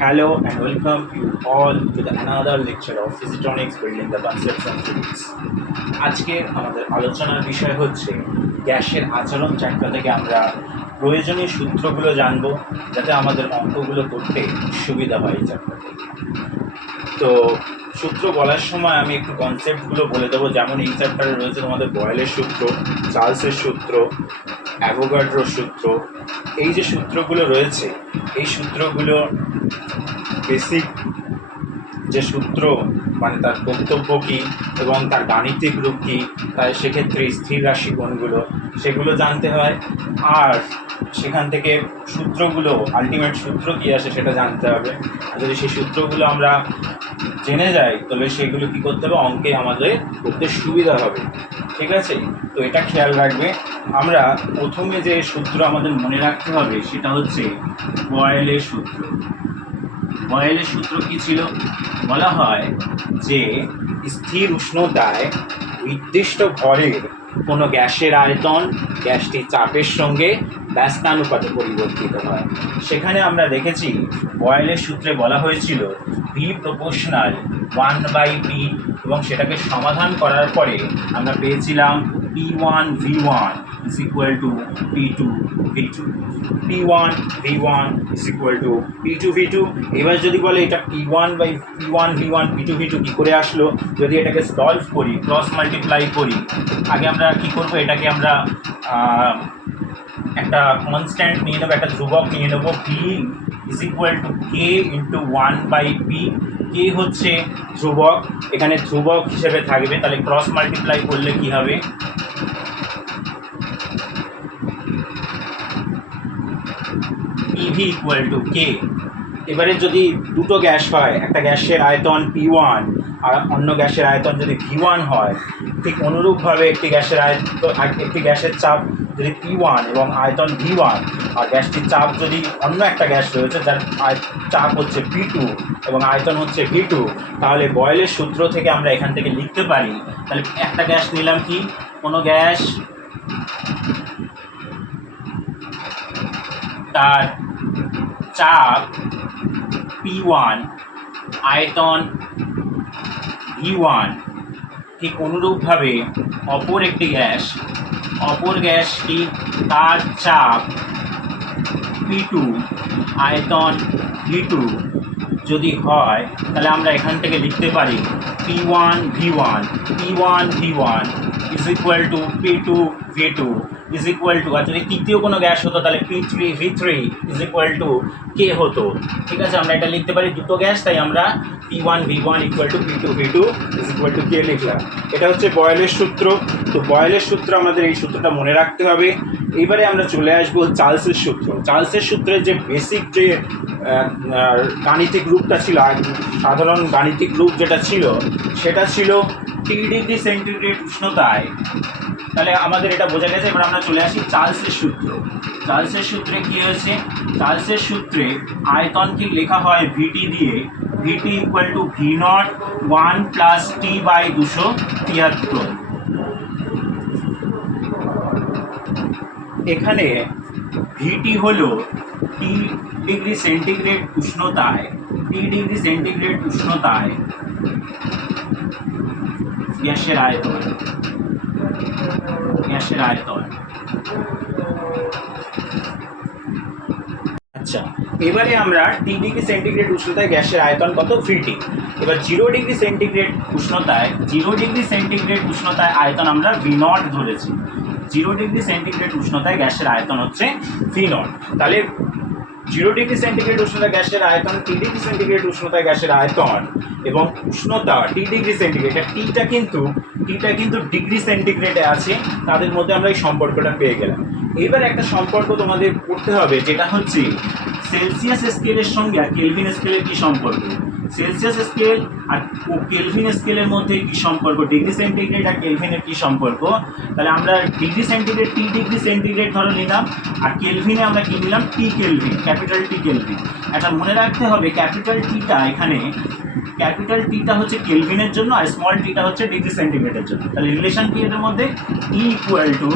Hello and welcome you all to the another lecture of Physitronics Building the Concepts of Physics. আজকের আমাদের আলোচনার বিষয় হচ্ছে গ্যাসের আচরণ চ্যাপ্টার থেকে আমরা প্রয়োজনীয় সূত্রগুলো জানব যাতে আমাদের অঙ্কগুলো করতে সুবিধা হয় এই চ্যাপ্টার থেকে। তো সূত্র বলার সময় আমি একটু কনসেপ্টগুলো বলে দেবো, যেমন এই চ্যাপ্টারে রয়েছে তোমাদের বয়েলের সূত্র, চার্লসের সূত্র, অ্যাভোগাড্রোর সূত্র। এই যে সূত্রগুলো রয়েছে এই সূত্রগুলো বেসিক যে সূত্র মানে তার বক্তব্য কী এবং তার গাণিতিক রূপ কী, তাই সেক্ষেত্রে স্থির রাশি কোনগুলো সেগুলো জানতে হয়। আর সেখান থেকে সূত্রগুলো আলটিমেট সূত্র কী আসে সেটা জানতে হবে। আর যদি সেই সূত্রগুলো আমরা জেনে যাই তাহলে সেগুলো কী করতে হবে, অঙ্কে আমাদের করতে সুবিধা হবে। ঠিক আছে, তো এটা খেয়াল রাখবে। আমরা প্রথমে যে সূত্র আমাদের মনে রাখতে হবে সেটা হচ্ছে বয়েলের সূত্র। বয়েলের সূত্র কী ছিল? বলা হয় যে স্থির উষ্ণতায় নির্দিষ্ট ভরের কোনো গ্যাসের আয়তন গ্যাসটির চাপের সঙ্গে ব্যস্তানুপাতে পরিবর্তিত হয়। সেখানে আমরা দেখেছি বয়েলের সূত্রে বলা হয়েছিল ভি প্রপোর্শনাল 1/p, এবং সেটাকে সমাধান করার পরে আমরা পেয়েছিলাম P1 V1 is equal to P2 V2, P1 V1 is equal to P2 V2। এবার যদি বলে এটা P1 V1 P2 V2 কী করে আসলো, যদি এটাকে সলভ করি, ক্রস মাল্টিপ্লাই করি, আগে আমরা কী করবো, এটাকে আমরা একটা কনস্ট্যান্ট নিয়ে নেবো, একটা ধ্রুবক নিয়ে নেবো, V is equal to K into 1/p। কে হচ্ছে ধ্রুবক, এখানে ধ্রুবক হিসেবে থাকবে, তাহলে ক্রস মাল্টিপ্লাই করলে কি হবে, PV equal to K। এবারে যদি দুটো গ্যাস হয়, একটা গ্যাসের আয়তন P1 আর অন্য গ্যাসের আয়তন যদি V1 হয়, ঠিক অনুরূপভাবে একটি গ্যাসের চাপ যদি P1 এবং আয়তন V1 আর গ্যাসটির চাপ যদি অন্য একটা গ্যাস রয়েছে যার চাপ হচ্ছে P2 এবং আয়তন হচ্ছে V2, তাহলে বয়েলের সূত্র থেকে আমরা এখান থেকে লিখতে পারি, তাহলে একটা গ্যাস নিলাম, কি কোনো গ্যাস তার চাপ P1 আয়তন V1, ঠিক অনুরূপভাবে অপর গ্যাসটি তার চাপ P2 আয়তন V2 যদি হয়, তাহলে আমরা এখান থেকে লিখতে পারি P1 V1 is equal to P2 V2 is equal to, আর যদি তৃতীয় কোনো গ্যাস হতো তাহলে P3 V3 is equal to K হতো। ঠিক আছে, আমরা এটা লিখতে পারি দুটো গ্যাস, তাই আমরা P1 V1 equal to P2 V2 is equal to K লিখলাম। এটা হচ্ছে বয়েলের সূত্র। তো বয়েলের সূত্র আমাদের এই সূত্রটা মনে রাখতে হবে। এইবারে আমরা চলে আসবো চার্লসের সূত্র। চার্লসের সূত্রের যে বেসিক যে গাণিতিক রূপটা ছিল, সাধারণ গাণিতিক রূপ যেটা ছিল সেটা ছিল T°C উষ্ণতায়। তাহলে আমাদের এটা বোঝা গেছে। এবার আমরা চলে আসি চার্লসের সূত্র। চার্লসের সূত্রে কী হয়েছে, চার্লসের সূত্রে আয়তনকে লেখা হয় VT দিয়ে, VT equal to V0 1 plus T/273। এখানে VT হলো T°C উষ্ণতায়, T°C উষ্ণতায় গ্যাসের আয়তন। আচ্ছা, এবারে আমরা T°C উষ্ণতায় গ্যাসের আয়তন কত, VT। এবার 0°C উষ্ণতায় আয়তন আমরা V0 ধরেছি। 0°C উষ্ণতায় গ্যাসের আয়তন হচ্ছে V0। তাহলে 0°C উষ্ণতায় গ্যাসের আয়তন, T°C উষ্ণতায় গ্যাসের আয়তন এবং উষ্ণতা T°C, টিটা কিন্তু ডিগ্রি সেন্টিগ্রেডে আছে, তাদের মধ্যে আমরা এই সম্পর্কটা পেয়ে গেলাম। এবার একটা সম্পর্ক তোমাদের পড়তে হবে, যেটা হচ্ছে সেলসিয়াস স্কেলের সঙ্গে আর কেলভিন স্কেলের কী সম্পর্ক। সেলসিয়াস স্কেল আর কেলভিন স্কেলের মধ্যে কী সম্পর্ক, ডিগ্রি সেন্টিগ্রেড আর কেলভিনের কী সম্পর্ক। তাহলে আমরা ডিগ্রি সেন্টিগ্রেড T°C ধরে নিলাম, আর কেলভিনে আমরা কী নিলাম, T kelvin, capital T kelvin. এটা মনে রাখতে হবে, ক্যাপিটাল টিটা এখানে, ক্যাপিটাল টিটা হচ্ছে কেলভিনের জন্য আর স্মল টিটা হচ্ছে ডিগ্রি সেন্টিগ্রেডের জন্য। তাহলে রিলেশন কি এদের মধ্যে, E equal to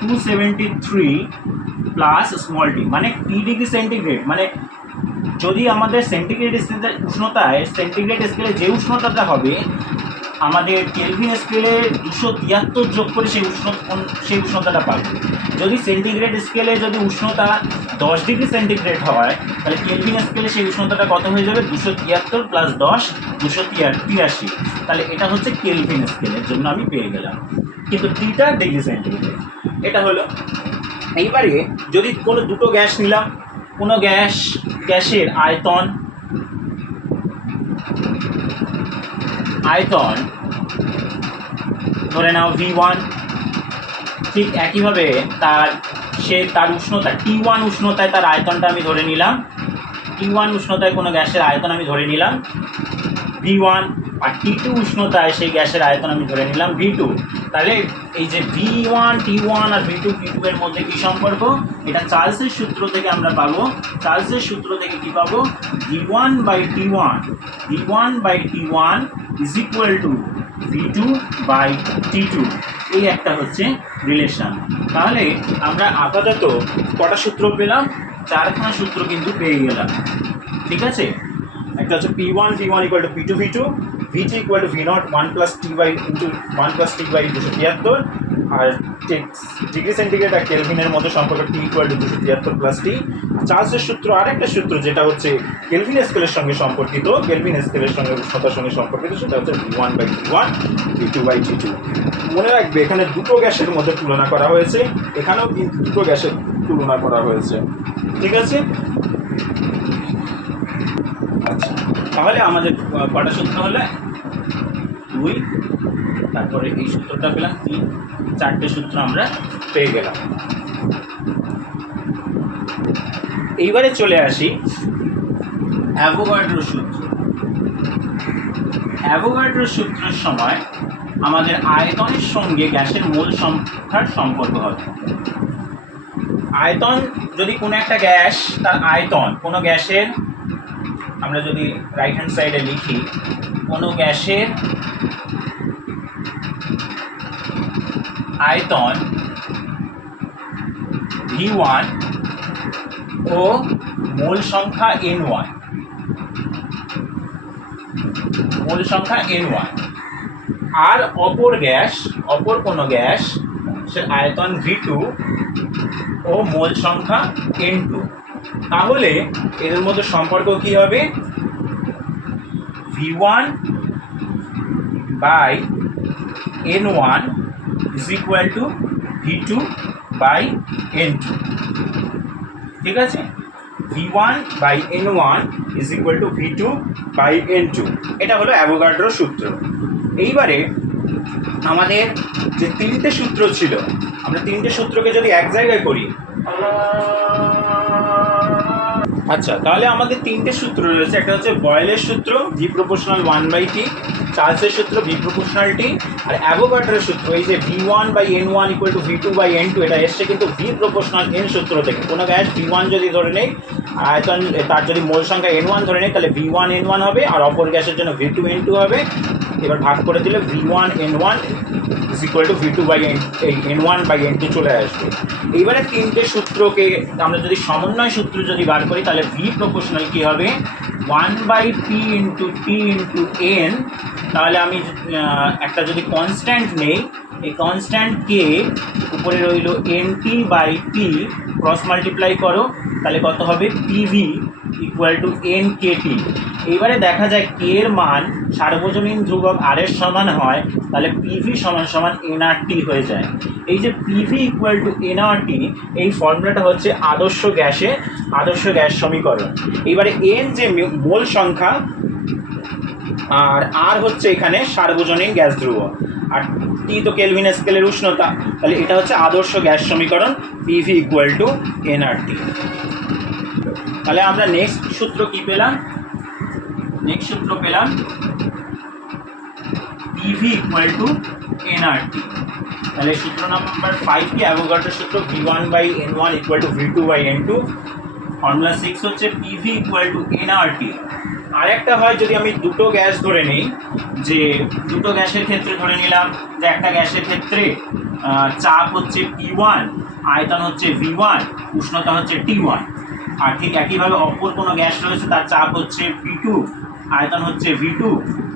273 plus small T, মানে T ডিগ্রি সেন্টিগ্রেড, মানে যদি আমাদের সেন্টিগ্রেড উষ্ণতায় সেন্টিগ্রেড স্কেলে যে উষ্ণতাটা হবে আমাদের কেলভিন স্কেলে 273 যোগ করে সেই উষ্ণতাটা পাবো। যদি সেন্টিগ্রেড স্কেলে যদি উষ্ণতা 10 ডিগ্রি সেন্টিগ্রেড হয় তাহলে কেলভিন স্কেলে সেই উষ্ণতাটা কত হয়ে যাবে? 273 প্লাস 10 283। তাহলে এটা হচ্ছে কেলভিন স্কেলের জন্য আমি পেয়ে গেলাম, কিন্তু টিটা ডিগ্রি সেন্টিগ্রেড। এটা হলো। এইবারে যদি কোনো দুটো গ্যাস নিলাম, কোনো গ্যাসের আয়তন ধরে নাও V1, ঠিক একইভাবে তার উষ্ণতা T1 উষ্ণতায় তার আয়তনটা আমি ধরে নিলাম, T1 উষ্ণতায় কোনো গ্যাসের আয়তন আমি ধরে নিলাম V1, আর T2 উষ্ণতায় সেই গ্যাসের আয়তন আমি ধরে নিলাম V2। তাহলে এই যে V1 T1 আর V2 T2 এর মধ্যে কী সম্পর্ক? এটা চার্লসের সূত্র থেকে আমরা পাবো। চার্লসের সূত্র থেকে কী পাবো? V1/T1 is equal two V2/T2। এই একটা হচ্ছে রিলেশন। তাহলে আমরা আপাতত কটা সূত্র পেলাম? 4খানা সূত্র কিন্তু পেয়ে গেলাম। ঠিক আছে, একটা হচ্ছে P1 V1 equal to P2 V2, V2 equal to V0 1 plus T by 273, আর ডিগ্রি সেন্টিগ্রেড আর কেলভিনের মধ্যে সম্পর্ক T equal to 273 plus T। চার্লসের সূত্র আরেকটা সূত্র যেটা হচ্ছে কেলভিন স্কেলের সঙ্গে সম্পর্কিত, কেলভিন স্কেলের সঙ্গে উষ্ণতার সঙ্গে সম্পর্কিত, সেটা হচ্ছে V1/T1 V2/T2। মনে রাখবে এখানে দুটো গ্যাসের মধ্যে তুলনা করা হয়েছে, এখানেও কিন্তু দুটো গ্যাসের তুলনা করা হয়েছে। ঠিক আছে, আচ্ছা তাহলে আমাদের কটা সূত্র হলে? 2, তারপরে এই সূত্রটা পেলাম 3, 4টে সূত্র আমরা পেয়ে গেলাম। এইবারে চলে আসি অ্যাভোগাড্রো সূত্র। অ্যাভোগাড্রো সূত্রের সময় আমাদের আয়তনের সঙ্গে গ্যাসের মোল সংখ্যার সম্পর্ক হবে। আয়তন যদি কোনো একটা গ্যাস, তার আয়তন কোনো গ্যাসের, আমরা যদি রাইট হ্যান্ড সাইডে লিখি, কোনো গ্যাসের আয়তন V1 ও মোল সংখ্যা N1, আর অপর কোনো গ্যাস সে আয়তন V2 ও মোল সংখ্যা N2। তাহলে এদের মধ্যে সম্পর্ক কি হবে? V1/N1 is equal two V2/N2। ঠিক আছে, V1/N1 is equal two V2/N2। এটা হলো অ্যাভোগাড্রো সূত্র। এইবারে আমাদের যে 3টে সূত্র ছিল, আমরা 3টে সূত্রকে যদি এক জায়গায় করি, আচ্ছা তাহলে আমাদের 3টে সূত্র রয়েছে। একটা হচ্ছে বয়েলের সূত্র V proportional 1/T, চার্লসের সূত্র V proportional T, আর অ্যাভোগাড্রোর সূত্র এই যে V1/N1 ইকুয়াল টু V2/N2, এটা এসছে কিন্তু V proportional N সূত্র থেকে। কোনো গ্যাস V1 যদি ধরে নেই, আয়তন তার যদি মোল সংখ্যা N1 ধরে নেই, তাহলে V1N1 হবে, আর অপর গ্যাসের জন্য V2N2 হবে। এবার ভাগ করে দিলে V1N1 is equal two V2/N1/N2 চলে আসবে। এইবারে 3টে সূত্রকে আমরা যদি সমন্বয় সূত্র যদি বার করি, তাহলে V প্রপোর্শনাল কী হবে? 1/P into T into N। তাহলে আমি একটা যদি কনস্ট্যান্ট নেই, এই কনস্ট্যান্টকে উপরে রইল NT/P, ক্রস মাল্টিপ্লাই করো, তাহলে কত হবে? PV equal to NKT। এইবারে দেখা যায় K এর মান সার্বজনীন ধ্রুবক R এর সমান হয়, তাহলে PV সমান সমান nRT হয়ে যায়। এই যে PV ইকুয়াল টু nRT, এই ফর্মুলাটা হচ্ছে আদর্শ গ্যাস সমীকরণ। এইবারে N যে মোল সংখ্যা আর R হচ্ছে এখানে সার্বজনীন গ্যাস ধ্রুবক, আর T তো কেলভিন স্কেলের উষ্ণতা, তাহলে এটা হচ্ছে আদর্শ গ্যাস সমীকরণ PV ইকুয়াল টু nRT। তাহলে আমরা নেক্সট সূত্র কি পেলাম? নেক্সট সূত্র পেলাম PV ইকুয়াল টু nRT। তাহলে সূত্র নাম্বার 5 কি? অ্যাভোগাড্রোর সূত্র V1/N1 equal to V2/N2। Formula 6 হচ্ছে PV ইকুয়াল টু nRT। আরেকটা হয় যদি আমি দুটো গ্যাস ধরে নিই, যে দুটো গ্যাসের ক্ষেত্রে ধরে নিলাম যে একটা গ্যাসের ক্ষেত্রে চাপ হচ্ছে P1, আয়তন হচ্ছে V1, উষ্ণতা হচ্ছে T1। আর ঠিক একইভাবে অপর কোনো গ্যাস রয়েছে, তার চাপ হচ্ছে P2, আয়তন হচ্ছে V2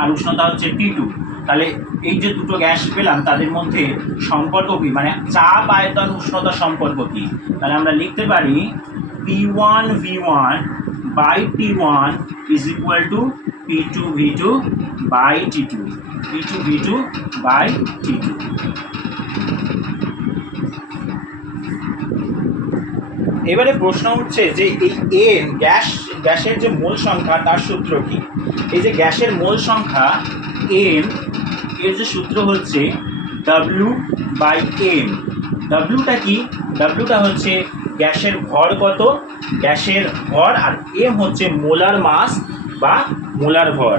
আর উষ্ণতা হচ্ছে T2। তাহলে এই যে দুটো গ্যাস পেলাম তাদের মধ্যে সম্পর্ক কী, মানে চাপ আয়তন উষ্ণতা সম্পর্ক কী? তাহলে আমরা লিখতে পারি P1 V1 by T1 is equal to P2 V2 by T2, P2 V2 by T2। এবারে প্রশ্ন উঠছে যে এই এন গ্যাসের যে মোল সংখ্যা তার সূত্র কি? এই যে গ্যাসের মোল সংখ্যা এন, এর যে সূত্র হচ্ছে W/M। ডব্লিউটা কি? ডব্লিউটা হচ্ছে গ্যাসের ভর কত, গ্যাসের ভর, আর এম হচ্ছে মোলার মাস বা মোলার ভর।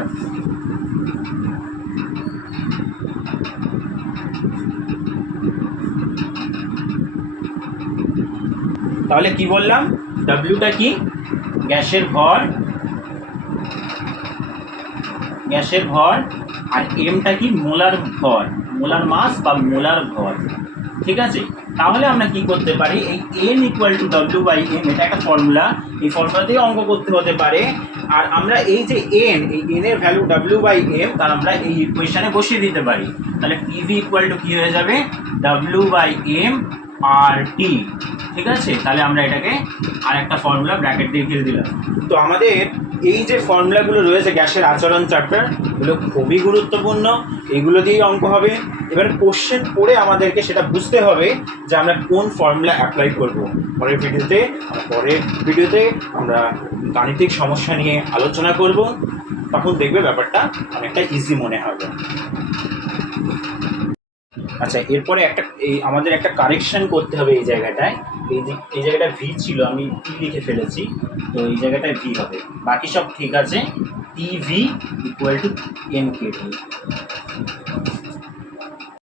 তাহলে কি বললাম? ডব্লিউটা কি? গ্যাসের ভর, গ্যাসের ভর, আর এমটা কি? মোলার ভর, মোলার মাস বা মোলার ভর। ঠিক আছে, তাহলে আমরা কি করতে পারি, এই এন ইকুয়াল টু W/M, এটা একটা ফর্মুলা, এই ফর্মুলাতেই অঙ্ক করতে হতে পারে। আর আমরা এই যে এন, এই এনের ভ্যালু W/M, তার আমরা এই ইকুয়েশনে বসিয়ে দিতে পারি। তাহলে PV ইকুয়াল টু কী হয়ে যাবে? W/M RT। ঠিক আছে, তাহলে আমরা এটাকে আর একটা ফর্মুলা ব্র্যাকেট দিয়ে লিখে দিলাম। তো আমাদের এই যে ফর্মুলাগুলো রয়েছে গ্যাসের আচরণ চ্যাপ্টার, এগুলো খুবই গুরুত্বপূর্ণ, এগুলো দিয়েই অঙ্ক হবে। এবার কোশ্চেন পড়ে আমাদেরকে সেটা বুঝতে হবে যে আমরা কোন ফর্মুলা অ্যাপ্লাই করব। পরের ভিডিওতে আমরা গাণিতিক সমস্যা নিয়ে আলোচনা করব, তখন দেখবে ব্যাপারটা অনেকটা ইজি মনে হবে। আচ্ছা, এরপরে আমাদের একটা কারেকশন করতে হবে এই জায়গাটায়। এই জায়গাটা ভি ছিল, আমি টি লিখে ফেলেছি, তো এই জায়গাটায় ভি হবে, বাকি সব ঠিক আছে। T V equal to N K T.